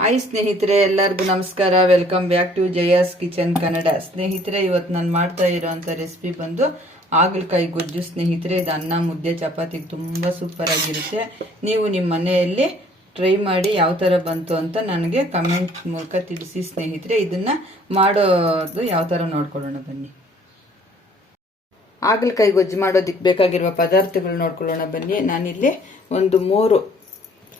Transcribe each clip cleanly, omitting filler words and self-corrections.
Hi ಸ್ನೇಹಿತರೆ, ಎಲ್ಲರಿಗೂ ನಮಸ್ಕಾರ. Welcome back to Jaya's kitchen Kannada. ಸ್ನೇಹಿತರೆ, ಇವತ್ತು ನಾನು ಮಾಡ್ತಾ ಇರೋಂಥ ರೆಸಿಪಿ ಬಂದು ಹಾಗಲಕಾಯಿ ಗೊಜ್ಜು. ಸ್ನೇಹಿತರೆ, ಇದು ಅನ್ನ ಮುದ್ದೆ ಚಪಾತಿಗೆ ತುಂಬ ಸೂಪರ್ ಆಗಿರುತ್ತೆ. ನೀವು ನಿಮ್ಮ ಮನೆಯಲ್ಲಿ ಟ್ರೈ ಮಾಡಿ ಯಾವ ಥರ ಬಂತು ಅಂತ ನನಗೆ ಕಮೆಂಟ್ ಮೂಲಕ ತಿಳಿಸಿ. ಸ್ನೇಹಿತರೆ, ಇದನ್ನ ಮಾಡೋದು ಯಾವ ಥರ ನೋಡ್ಕೊಳ್ಳೋಣ ಬನ್ನಿ. ಹಾಗಲಕಾಯಿ ಗೊಜ್ಜು ಮಾಡೋದಕ್ಕೆ ಬೇಕಾಗಿರುವ ಪದಾರ್ಥಗಳು ನೋಡ್ಕೊಳ್ಳೋಣ ಬನ್ನಿ. ನಾನಿಲ್ಲಿ ಒಂದು 3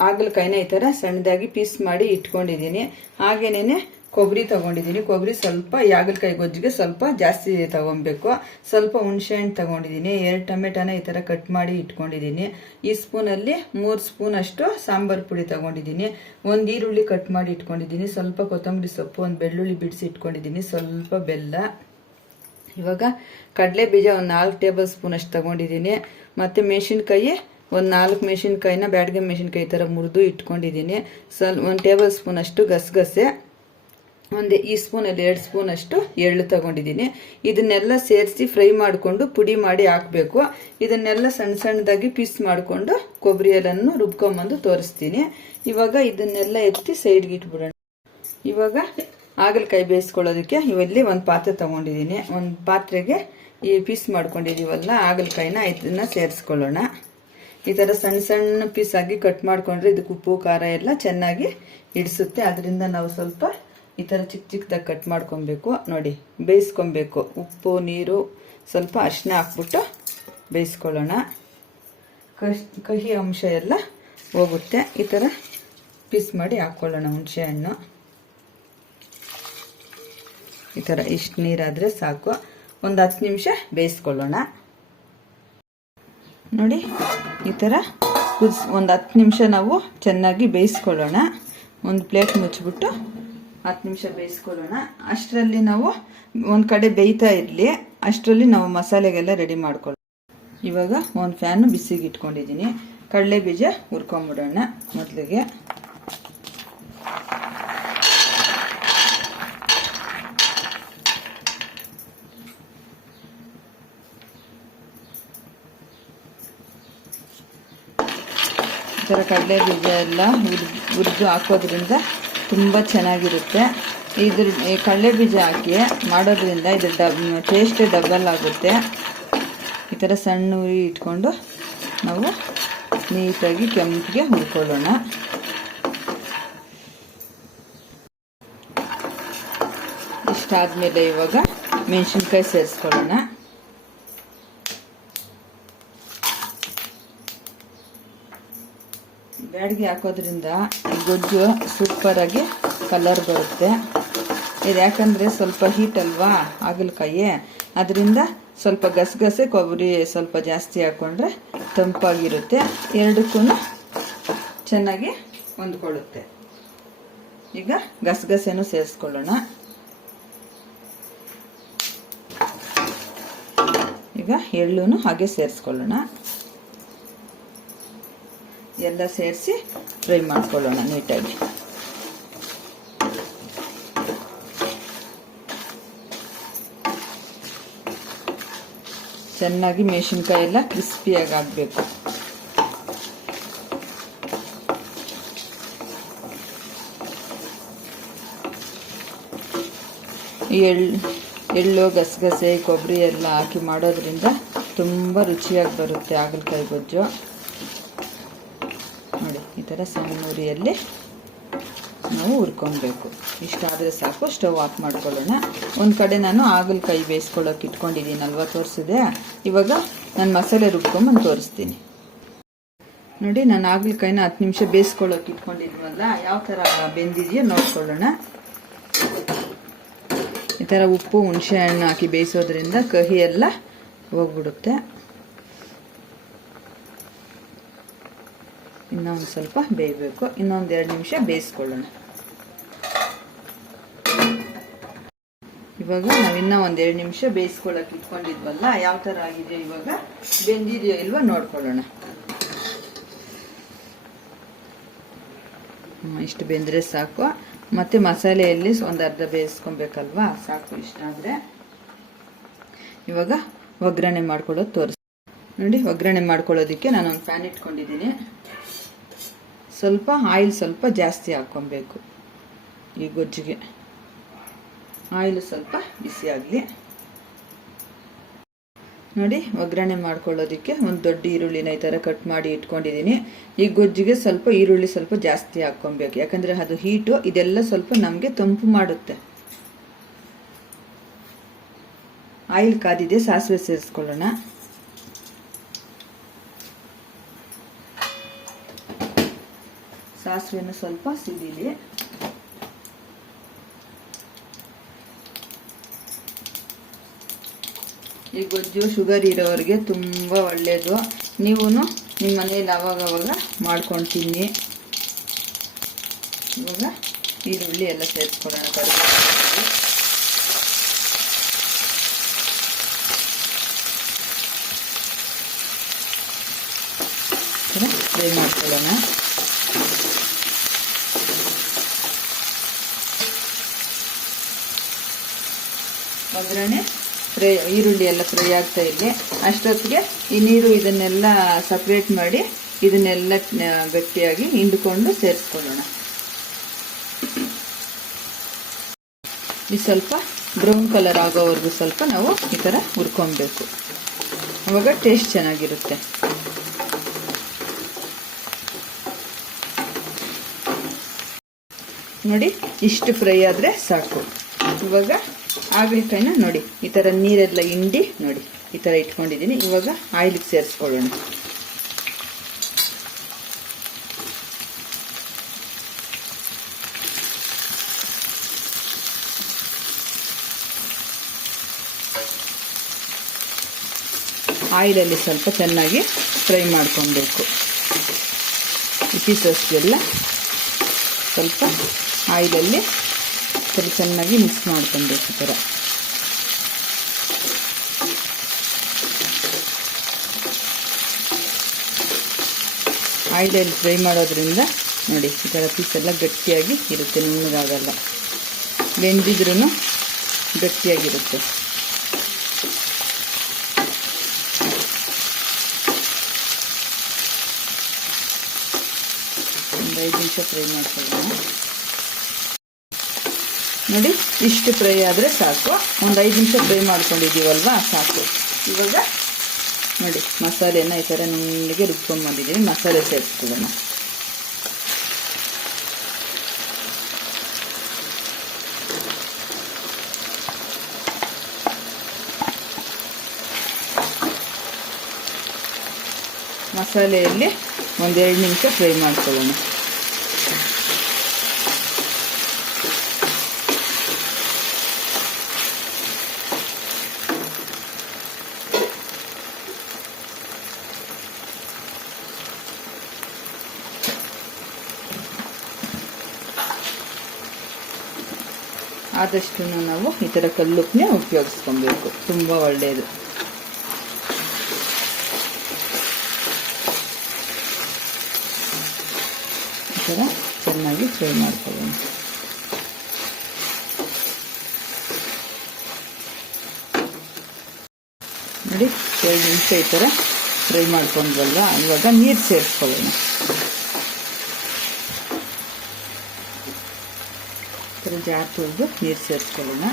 ಹಾಗಲಕಾಯಿನ ಈ ಥರ ಸಣ್ಣದಾಗಿ ಪೀಸ್ ಮಾಡಿ ಇಟ್ಕೊಂಡಿದ್ದೀನಿ. ಹಾಗೇನೇ ಕೊಬ್ಬರಿ ತಗೊಂಡಿದ್ದೀನಿ. ಕೊಬ್ಬರಿ ಸ್ವಲ್ಪ ಈ ಹಾಗಲಕಾಯಿ ಗೊಜ್ಜಿಗೆ ಸ್ವಲ್ಪ ಜಾಸ್ತಿ ತಗೊಬೇಕು. ಸ್ವಲ್ಪ ಹುಣಸೆಹಣ್ಣು ತಗೊಂಡಿದ್ದೀನಿ. 2 ಟೊಮೆಟೊನ ಈ ಥರ ಕಟ್ ಮಾಡಿ ಇಟ್ಕೊಂಡಿದ್ದೀನಿ. ಈ ಸ್ಪೂನಲ್ಲಿ 3 ಸ್ಪೂನ್ ಅಷ್ಟು ಸಾಂಬಾರು ಪುಡಿ ತಗೊಂಡಿದ್ದೀನಿ. 1 ಈರುಳ್ಳಿ ಕಟ್ ಮಾಡಿ ಇಟ್ಕೊಂಡಿದ್ದೀನಿ. ಸ್ವಲ್ಪ ಕೊತ್ತಂಬರಿ ಸೊಪ್ಪು, 1 ಬೆಳ್ಳುಳ್ಳಿ ಬಿಡಿಸಿ ಇಟ್ಕೊಂಡಿದ್ದೀನಿ. ಸ್ವಲ್ಪ ಬೆಲ್ಲ. ಇವಾಗ ಕಡಲೆ ಬೀಜ 1 4 ಟೇಬಲ್ ಸ್ಪೂನ್ ಅಷ್ಟು ತಗೊಂಡಿದ್ದೀನಿ. ಮತ್ತು ಮೆಣಸಿನ್ಕಾಯಿ 1 4 ಮೆಣಸಿನ್ಕಾಯಿನ ಬ್ಯಾಡಗೆ ಮೆಣಸಿನ್ಕಾಯಿ ಈ ಥರ ಮುರಿದು ಇಟ್ಕೊಂಡಿದ್ದೀನಿ. 1 ಟೇಬಲ್ ಸ್ಪೂನ್ ಅಷ್ಟು ಗಸಗಸೆ, 1 ಈ ಸ್ಪೂನಲ್ಲಿ 2 ಸ್ಪೂನ್ ಅಷ್ಟು ಎಳ್ಳು ತಗೊಂಡಿದ್ದೀನಿ. ಇದನ್ನೆಲ್ಲ ಸೇರಿಸಿ ಫ್ರೈ ಮಾಡಿಕೊಂಡು ಪುಡಿ ಮಾಡಿ ಹಾಕಬೇಕು. ಇದನ್ನೆಲ್ಲ ಸಣ್ಣ ಸಣ್ಣದಾಗಿ ಪೀಸ್ ಮಾಡಿಕೊಂಡು ಕೊಬ್ಬರಿ ಎಲ್ಲನೂ ರುಬ್ಕೊಂಬಂದು ತೋರಿಸ್ತೀನಿ. ಇವಾಗ ಇದನ್ನೆಲ್ಲ ಎತ್ತಿ ಸೈಡ್ಗೆ ಇಟ್ಬಿಡೋಣ. ಇವಾಗ ಹಾಗಲಕಾಯಿ ಬೇಯಿಸ್ಕೊಳ್ಳೋದಕ್ಕೆ ಇಲ್ಲಿ ಒಂದು ಪಾತ್ರೆ ತಗೊಂಡಿದ್ದೀನಿ. ಒಂದು ಪಾತ್ರೆಗೆ ಈ ಪೀಸ್ ಮಾಡ್ಕೊಂಡಿದ್ದೀವಲ್ಲ ಹಾಗಲಕಾಯಿನ ಇದನ್ನ ಸೇರಿಸ್ಕೊಳ್ಳೋಣ. ಈ ಥರ ಸಣ್ಣ ಸಣ್ಣ ಪೀಸ್ ಆಗಿ ಕಟ್ ಮಾಡ್ಕೊಂಡ್ರೆ ಇದಕ್ಕೆ ಉಪ್ಪು ಖಾರ ಎಲ್ಲ ಚೆನ್ನಾಗಿ ಹಿಡಿಸುತ್ತೆ. ಅದರಿಂದ ನಾವು ಸ್ವಲ್ಪ ಈ ಥರ ಚಿಕ್ಕ ಚಿಕ್ಕದಾಗಿ ಕಟ್ ಮಾಡ್ಕೊಬೇಕು. ನೋಡಿ, ಬೇಯಿಸ್ಕೊಬೇಕು. ಉಪ್ಪು, ನೀರು, ಸ್ವಲ್ಪ ಅರಿಶಿನ ಹಾಕ್ಬಿಟ್ಟು ಬೇಯಿಸ್ಕೊಳ್ಳೋಣ. ಕಹಿ ಅಂಶ ಎಲ್ಲ ಹೋಗುತ್ತೆ. ಈ ಥರ ಪೀಸ್ ಮಾಡಿ ಹಾಕ್ಕೊಳ್ಳೋಣ. ಹುಣಸೆ ಹಣ್ಣು ಈ ಥರ ಇಷ್ಟು ನೀರಾದರೆ ಸಾಕು. ಒಂದು 10 ನಿಮಿಷ ಬೇಯಿಸ್ಕೊಳ್ಳೋಣ. ನೋಡಿ, ಈ ಥರ ಒಂದು 10 ನಿಮಿಷ ನಾವು ಚೆನ್ನಾಗಿ ಬೇಯಿಸ್ಕೊಳ್ಳೋಣ. ಒಂದು ಪ್ಲೇಟ್ ಮುಚ್ಚಿಬಿಟ್ಟು 10 ನಿಮಿಷ ಬೇಯಿಸ್ಕೊಳ್ಳೋಣ. ಅಷ್ಟರಲ್ಲಿ ನಾವು ಒಂದು ಕಡೆ ಬೇಯ್ತಾ ಇರಲಿ, ಅಷ್ಟರಲ್ಲಿ ನಾವು ಮಸಾಲೆಗೆಲ್ಲ ರೆಡಿ ಮಾಡ್ಕೊಳ್ಳೋಣ. ಇವಾಗ ಒಂದು ಫ್ಯಾನು ಬಿಸಿಗೆ ಇಟ್ಕೊಂಡಿದ್ದೀನಿ. ಕಡಲೆ ಬೀಜ ಹುರ್ಕೊಂಬಿಡೋಣ. ಮೊದಲಿಗೆ ಈ ಥರ ಕಡಲೆ ಬೀಜ ಎಲ್ಲ ಹುರಿದು ಹಾಕೋದ್ರಿಂದ ತುಂಬ ಚೆನ್ನಾಗಿರುತ್ತೆ. ಈ ಕಡಲೆ ಬೀಜ ಹಾಕಿ ಮಾಡೋದ್ರಿಂದ ಇದ್ರ ಟೇಸ್ಟ್ ಡಬಲ್ ಆಗುತ್ತೆ. ಈ ಥರ ಸಣ್ಣ ಉರಿ ಇಟ್ಕೊಂಡು ನಾವು ನೀಟಾಗಿ ಕೆಂಪಿಗೆ ಹುರ್ಕೊಳ್ಳೋಣ. ಇಷ್ಟಾದ್ಮೇಲೆ ಇವಾಗ ಮೆಣಸಿನ್ಕಾಯಿ ಸೇರಿಸ್ಕೊಳ್ಳೋಣ. ಬ್ಯಾಡಿಗೆ ಹಾಕೋದ್ರಿಂದ ಗೊಜ್ಜು ಸೂಪರಾಗಿ ಕಲರ್ ಬರುತ್ತೆ. ಇದು ಯಾಕಂದರೆ ಸ್ವಲ್ಪ ಹೀಟ್ ಅಲ್ವಾ ಹಾಗಲಕಾಯಿ, ಅದರಿಂದ ಸ್ವಲ್ಪ ಗಸಗಸೆ ಕೊಬ್ಬರಿ ಸ್ವಲ್ಪ ಜಾಸ್ತಿ ಹಾಕ್ಕೊಂಡ್ರೆ ತಂಪಾಗಿರುತ್ತೆ. ಎರಡಕ್ಕೂ ಚೆನ್ನಾಗಿ ಹೊಂದ್ಕೊಳ್ಳುತ್ತೆ. ಈಗ ಗಸಗಸೆನೂ ಸೇರಿಸ್ಕೊಳ್ಳೋಣ. ಈಗ ಎಳ್ಳು ಹಾಗೆ ಸೇರಿಸ್ಕೊಳ್ಳೋಣ. ಎಲ್ಲ ಸೇರಿಸಿ ಫ್ರೈ ಮಾಡ್ಕೊಳ್ಳೋಣ ನೀಟಾಗಿ. ಚೆನ್ನಾಗಿ ಮೆಣಸಿನ್ಕಾಯಿ ಎಲ್ಲ ಕ್ರಿಸ್ಪಿಯಾಗಿ ಆಗಬೇಕು. ಎಳ್ಳು ಗಸಗಸೆ ಕೊಬ್ಬರಿ ಎಲ್ಲ ಹಾಕಿ ಮಾಡೋದ್ರಿಂದ ತುಂಬ ರುಚಿಯಾಗಿ ಬರುತ್ತೆ ಹಾಗಲಕಾಯಿ ಗೊಜ್ಜು. ನೋಡಿ, ಈ ಥರ ಸಣ್ಣ ಉರಿಯಲ್ಲಿ ನಾವು ಹುರ್ಕೊಬೇಕು. ಇಷ್ಟಾದರೆ ಸಾಕು. ಸ್ಟವ್ ಆಫ್ ಮಾಡ್ಕೊಳ್ಳೋಣ. ಒಂದು ಕಡೆ ನಾನು ಹಾಗಲಕಾಯಿ ಬೇಯಿಸ್ಕೊಳ್ಳೋಕೆ ಇಟ್ಕೊಂಡಿದ್ದೀನಿ ಅಲ್ವಾ, ತೋರಿಸಿದೆ. ಇವಾಗ ನಾನು ಮಸಾಲೆ ರುಬ್ಕೊಂಬಂದು ತೋರಿಸ್ತೀನಿ. ನೋಡಿ, ನಾನು ಹಾಗಲಕಾಯಿನ 10 ನಿಮಿಷ ಬೇಯಿಸ್ಕೊಳ್ಳೋಕೆ ಇಟ್ಕೊಂಡಿದ್ವಲ್ಲ, ಯಾವ ಥರ ಬೆಂದಿದೆಯೋ ನೋಡ್ಕೊಳ್ಳೋಣ. ಈ ಥರ ಉಪ್ಪು ಹುಣಸೆ ಹಣ್ಣು ಹಾಕಿ ಬೇಯಿಸೋದ್ರಿಂದ ಕಹಿ ಎಲ್ಲ ಹೋಗ್ಬಿಡುತ್ತೆ. ಇನ್ನೊಂದು ಸ್ವಲ್ಪ ಬೇಯಬೇಕು. ಇನ್ನೊಂದು 2 ನಿಮಿಷ ಬೇಯಿಸ್ಕೊಳ್ಳೋಣ. ಇವಾಗ ನಾವು ಇನ್ನೂ ಒಂದು 2 ನಿಮಿಷ ಬೇಯಿಸ್ಕೊಳ್ಳೋಕೆ ಇಟ್ಕೊಂಡಿದ್ವಲ್ಲ, ಯಾವ ಥರ ಆಗಿದೆ ಇವಾಗ, ಬೆಂದಿದೆಯೋ ಇಲ್ವಾ ನೋಡ್ಕೊಳ್ಳೋಣ. ಇಷ್ಟು ಬೆಂದರೆ ಸಾಕು. ಮತ್ತು ಮಸಾಲೆಯಲ್ಲಿ ಒಂದು ಅರ್ಧ ಬೇಯಿಸ್ಕೊಬೇಕಲ್ವಾ, ಸಾಕು. ಇಷ್ಟ ಆದರೆ ಇವಾಗ ಒಗ್ಗರಣೆ ಮಾಡ್ಕೊಳ್ಳೋದು ತೋರಿಸ್ತೀನಿ. ನೋಡಿ, ಒಗ್ಗರಣೆ ಮಾಡ್ಕೊಳ್ಳೋದಕ್ಕೆ ನಾನು ಒಂದು ಪ್ಯಾನ್ ಇಟ್ಕೊಂಡಿದ್ದೀನಿ. ಸ್ವಲ್ಪ ಆಯಿಲ್ ಸ್ವಲ್ಪ ಜಾಸ್ತಿ ಹಾಕ್ಕೊಬೇಕು. ಈ ಗೊಜ್ಜಿಗೆ ಆಯಿಲ್ ಸ್ವಲ್ಪ ಬಿಸಿ ಆಗಲಿ. ನೋಡಿ, ಒಗ್ಗರಣೆ ಮಾಡ್ಕೊಳ್ಳೋದಕ್ಕೆ ಒಂದು ದೊಡ್ಡ ಈರುಳ್ಳಿನ ಈ ಥರ ಕಟ್ ಮಾಡಿ ಇಟ್ಕೊಂಡಿದ್ದೀನಿ. ಈ ಗೊಜ್ಜಿಗೆ ಸ್ವಲ್ಪ ಈರುಳ್ಳಿ ಸ್ವಲ್ಪ ಜಾಸ್ತಿ ಹಾಕ್ಕೊಬೇಕು, ಯಾಕಂದರೆ ಅದು ಹೀಟು ಇದೆಲ್ಲ ಸ್ವಲ್ಪ ನಮಗೆ ತಂಪು ಮಾಡುತ್ತೆ. ಆಯಿಲ್ ಕಾದಿದೆ, ಸಾಸಿವೆ ಸೇರಿಸ್ಕೊಳ್ಳೋಣ. ಸಾಸಿವೆನ ಸ್ವಲ್ಪ ಸಿಡಿಲಿ. ಈ ಗೊಜ್ಜು ಶುಗರ್ ಇರೋರಿಗೆ ತುಂಬ ಒಳ್ಳೆಯದು. ನೀವು ನಿಮ್ಮ ಮನೇಲಿ ಅವಾಗವಾಗ ಮಾಡ್ಕೊಂಡು ತಿನ್ನಿ. ಇವಾಗ ಈರುಳ್ಳಿ ಎಲ್ಲ ಸೇರಿಸ್ಕೊಳ್ಳೋಣ. ಫ್ರೈ ಮಾಡ್ಕೊಳ್ಳೋಣ. ಒಗ್ಗರಣೆ ಫ್ರೈ, ಈರುಳ್ಳಿ ಎಲ್ಲ ಫ್ರೈ ಆಗ್ತಾ ಇದೆ. ಅಷ್ಟೊತ್ತಿಗೆ ಈ ನೀರು ಇದನ್ನೆಲ್ಲ ಸಪ್ರೇಟ್ ಮಾಡಿ ಇದನ್ನೆಲ್ಲ ಗಟ್ಟಿಯಾಗಿ ಹಿಂಡ್ಕೊಂಡು ಸೇರಿಸ್ಕೊಳ್ಳೋಣ. ಇದು ಸ್ವಲ್ಪ ಬ್ರೌನ್ ಕಲರ್ ಆಗೋವರೆಗೂ ಸ್ವಲ್ಪ ನಾವು ಈ ಥರ ಹುರ್ಕೊಬೇಕು, ಅವಾಗ ಟೇಸ್ಟ್ ಚೆನ್ನಾಗಿರುತ್ತೆ. ನೋಡಿ, ಇಷ್ಟು ಫ್ರೈ ಆದರೆ ಸಾಕು. ಇವಾಗ ಹಾಗಲಕಾಯಿನ ನೋಡಿ ಈ ಥರ ನೀರೆಲ್ಲ ಹಿಂಡಿ ನೋಡಿ ಈ ಥರ ಇಟ್ಕೊಂಡಿದ್ದೀನಿ. ಇವಾಗ ಆಯಿಲಿಗೆ ಸೇರಿಸ್ಕೊಳ್ಳೋಣ. ಆಯಿಲಲ್ಲಿ ಸ್ವಲ್ಪ ಚೆನ್ನಾಗಿ ಫ್ರೈ ಮಾಡ್ಕೊಬೇಕು. ಈ ಪೀಸಸ್ಗೆಲ್ಲ ಸ್ವಲ್ಪ ಆಯಿಲಲ್ಲಿ ಸ್ವಲ್ಪ ಚೆನ್ನಾಗಿ ಮಿಕ್ಸ್ ಮಾಡ್ಕೊಬೇಕು. ಈ ಥರ ಆಯಿಲಲ್ಲಿ ಫ್ರೈ ಮಾಡೋದ್ರಿಂದ ನೋಡಿ ಈ ಥರ ಪೀಸೆಲ್ಲ ಗಟ್ಟಿಯಾಗಿ ಇರುತ್ತೆ, ನುಣ್ಣಗಾಗಲ್ಲ. ಬೆಂದಿದ್ರೂ ಗಟ್ಟಿಯಾಗಿರುತ್ತೆ. ಒಂದು 5 ನಿಮಿಷ ಫ್ರೈ ಮಾಡ್ಕೊಳ್ಳೋಣ. ನೋಡಿ, ಇಷ್ಟು ಫ್ರೈ ಆದರೆ ಸಾಕು. ಒಂದು 5 ನಿಮಿಷ ಫ್ರೈ ಮಾಡ್ಕೊಂಡಿದ್ದೀವಲ್ವಾ, ಸಾಕು. ಇವಾಗ ನೋಡಿ ಮಸಾಲೆನ ಈ ಥರ ನುಣ್ಣಗೆ ರುಬ್ಕೊಂಡ್ಬಂದಿದ್ದೀವಿ. ಮಸಾಲೆ ಸೇರಿಸ್ಕೊಳ್ಳೋಣ. ಮಸಾಲೆಯಲ್ಲಿ ಒಂದು 2 ನಿಮಿಷ ಫ್ರೈ ಮಾಡ್ಕೊಳ್ಳೋಣ. ಆದಷ್ಟು ನಾವು ಈ ಥರ ಕಲ್ಲುಪ್ಪನ್ನೇ ಉಪಯೋಗಿಸ್ಕೊಬೇಕು, ತುಂಬ ಒಳ್ಳೆಯದು. ಈ ಥರ ಚೆನ್ನಾಗಿ ಫ್ರೈ ಮಾಡ್ಕೊಳ್ಳೋಣ. ನೋಡಿ, 2 ನಿಮಿಷ ಈ ಥರ ಫ್ರೈ ಮಾಡ್ಕೊಂಡ್ವಲ್ವ, ಇವಾಗ ನೀರು ಸೇರಿಸ್ಕೊಳ್ಳೋಣ. ಜಾರ್ ತೊಳೆದು ನೀರು ಸೇರಿಸ್ಕೊಳ್ಳೋಣ.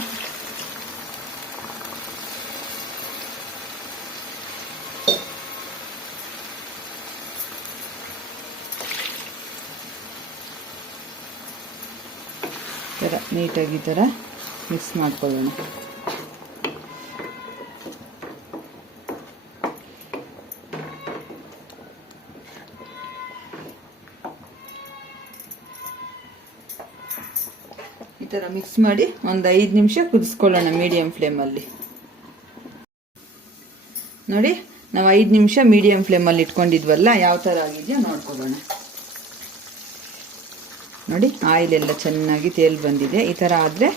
ಥರ ನೀಟಾಗಿ ಈ ಥರ ಮಿಕ್ಸ್ ಮಾಡ್ಕೊಳ್ಳೋಣ. ಈ ಥರ ಮಿಕ್ಸ್ ಮಾಡಿ ಒಂದು 5 ನಿಮಿಷ ಕುದಿಸ್ಕೊಳ್ಳೋಣ ಮೀಡಿಯಂ ಫ್ಲೇಮಲ್ಲಿ. ನೋಡಿ, ನಾವು 5 ನಿಮಿಷ ಮೀಡಿಯಂ ಫ್ಲೇಮಲ್ಲಿ ಇಟ್ಕೊಂಡಿದ್ವಲ್ಲ, ಯಾವ ಥರ ಆಗಿದೆಯೋ ನೋಡ್ಕೊಳ್ಳೋಣ. ನೋಡಿ, ಆಯಿಲ್ ಎಲ್ಲ ಚೆನ್ನಾಗಿ ತೇಲ್ ಬಂದಿದೆ. ಈ ಥರ ಆದರೆ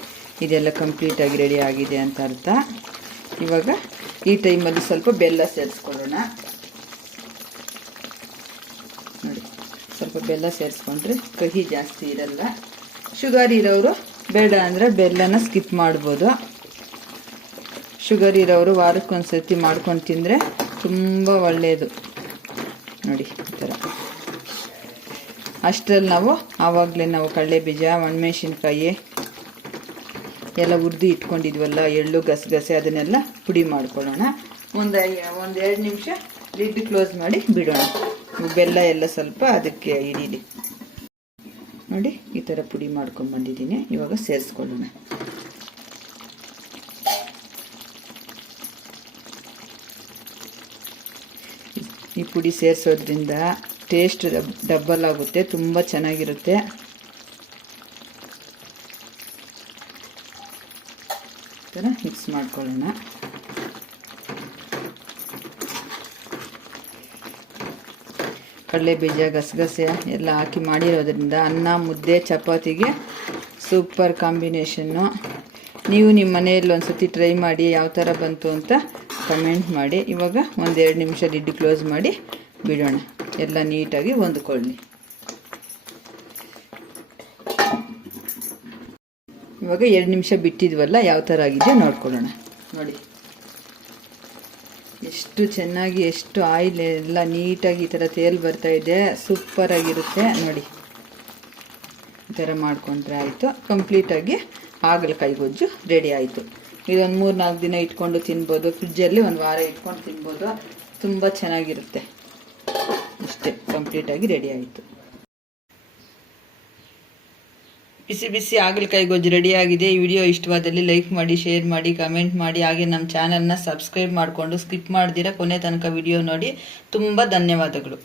ಇದೆಲ್ಲ ಕಂಪ್ಲೀಟಾಗಿ ರೆಡಿ ಆಗಿದೆ ಅಂತ ಅರ್ಥ. ಇವಾಗ ಈ ಟೈಮಲ್ಲಿ ಸ್ವಲ್ಪ ಬೆಲ್ಲ ಸೇರಿಸ್ಕೊಳ್ಳೋಣ. ನೋಡಿ, ಸ್ವಲ್ಪ ಬೆಲ್ಲ ಸೇರಿಸ್ಕೊಂಡ್ರೆ ಕಹಿ ಜಾಸ್ತಿ ಇರಲ್ಲ. ಶುಗರ್ ಇರೋರು ಬೇಡ ಅಂದರೆ ಬೆಲ್ಲನ ಸ್ಕಿಪ್ ಮಾಡ್ಬೋದು. ಶುಗರ್ ಇರೋರು ವಾರಕ್ಕೊಂದ್ಸತಿ ಮಾಡ್ಕೊಂಡು ತಿಂದರೆ ತುಂಬ ಒಳ್ಳೆಯದು. ನೋಡಿ, ಈ ಥರ ಅಷ್ಟರಲ್ಲಿ ಆವಾಗಲೇ ನಾವು ಕಡಲೆ ಬೀಜ ಒಣಮೆಣಸಿನ್ಕಾಯಿ ಎಲ್ಲ ಹುರಿದು ಇಟ್ಕೊಂಡಿದ್ವಲ್ಲ, ಎಳ್ಳು ಗಸಗಸೆ ಅದನ್ನೆಲ್ಲ ಪುಡಿ ಮಾಡ್ಕೊಳ್ಳೋಣ. ಒಂದು 2 ನಿಮಿಷ ಲಿಡ್ ಕ್ಲೋಸ್ ಮಾಡಿ ಬಿಡೋಣ. ಬೆಲ್ಲ ಎಲ್ಲ ಸ್ವಲ್ಪ ಅದಕ್ಕೆ ಹಿಡೀಲಿ. ನೋಡಿ ಈ ಥರ ಪುಡಿ ಮಾಡ್ಕೊಂಡು ಬಂದಿದ್ದೀನಿ. ಇವಾಗ ಸೇರಿಸ್ಕೊಳ್ಳೋಣ. ಈ ಪುಡಿ ಸೇರಿಸೋದ್ರಿಂದ ಟೇಸ್ಟ್ ಡಬಲ್ ಆಗುತ್ತೆ, ತುಂಬ ಚೆನ್ನಾಗಿರುತ್ತೆ. ಈ ಥರ ಮಿಕ್ಸ್ ಮಾಡ್ಕೊಳ್ಳೋಣ. ಕಡಲೆ ಬೀಜ ಗಸಗಸೆ ಎಲ್ಲ ಹಾಕಿ ಮಾಡಿರೋದ್ರಿಂದ ಅನ್ನ ಮುದ್ದೆ ಚಪಾತಿಗೆ ಸೂಪರ್ ಕಾಂಬಿನೇಷನ್ನು. ನೀವು ನಿಮ್ಮ ಮನೆಯಲ್ಲಿ ಒಂದ್ಸತಿ ಟ್ರೈ ಮಾಡಿ ಯಾವ ಥರ ಬಂತು ಅಂತ ಕಮೆಂಟ್ ಮಾಡಿ. ಇವಾಗ 1-2 ನಿಮಿಷ ಲಿಡ್ ಕ್ಲೋಸ್ ಮಾಡಿ ಬಿಡೋಣ. ಎಲ್ಲ ನೀಟಾಗಿ ಹೊಂದ್ಕೊಳ್ಳಿ. ಇವಾಗ 2 ನಿಮಿಷ ಬಿಟ್ಟಿದ್ವಲ್ಲ, ಯಾವ ಥರ ಆಗಿದೆ ನೋಡ್ಕೊಳ್ಳೋಣ. ನೋಡಿ ಎಷ್ಟು ಚೆನ್ನಾಗಿ, ಎಷ್ಟು ಆಯಿಲ್ ಎಲ್ಲ ನೀಟಾಗಿ ಈ ಥರ ತೇಲ್ ಬರ್ತಾ ಇದೆ. ಸೂಪರ್ ಆಗಿರುತ್ತೆ ನೋಡಿ. ಈ ಥರ ಮಾಡ್ಕೊಂಡ್ರೆ ಆಯಿತು. ಕಂಪ್ಲೀಟಾಗಿ ಹಾಗಲಕಾಯಿ ಗೊಜ್ಜು ರೆಡಿ ಆಯಿತು. ಇದೊಂದು 3-4 ದಿನ ಇಟ್ಕೊಂಡು ತಿನ್ಬೋದು. ಫ್ರಿಜ್ಜಲ್ಲಿ 1 ವಾರ ಇಟ್ಕೊಂಡು ತಿನ್ಬೋದು. ತುಂಬ ಚೆನ್ನಾಗಿರುತ್ತೆ. ಅಷ್ಟೇ, ಕಂಪ್ಲೀಟಾಗಿ ರೆಡಿ ಆಯಿತು. ಬಿಸಿ ಬಿಸಿ ಹಾಗಲಕಾಯಿ ಗೊಜ್ಜು ರೆಡಿಯಾಗಿದೆ. ಈ ವಿಡಿಯೋ ಇಷ್ಟವಾದಲ್ಲಿ ಲೈಕ್ ಮಾಡಿ, ಶೇರ್ ಮಾಡಿ, ಕಮೆಂಟ್ ಮಾಡಿ. ಹಾಗೆ ನಮ್ಮ ಚಾನಲ್ನ ಸಬ್ಸ್ಕ್ರೈಬ್ ಮಾಡಿಕೊಂಡು ಸ್ಕಿಪ್ ಮಾಡ್ದಿರ ಕೊನೆ ತನಕ ವಿಡಿಯೋ ನೋಡಿ. ತುಂಬ ಧನ್ಯವಾದಗಳು.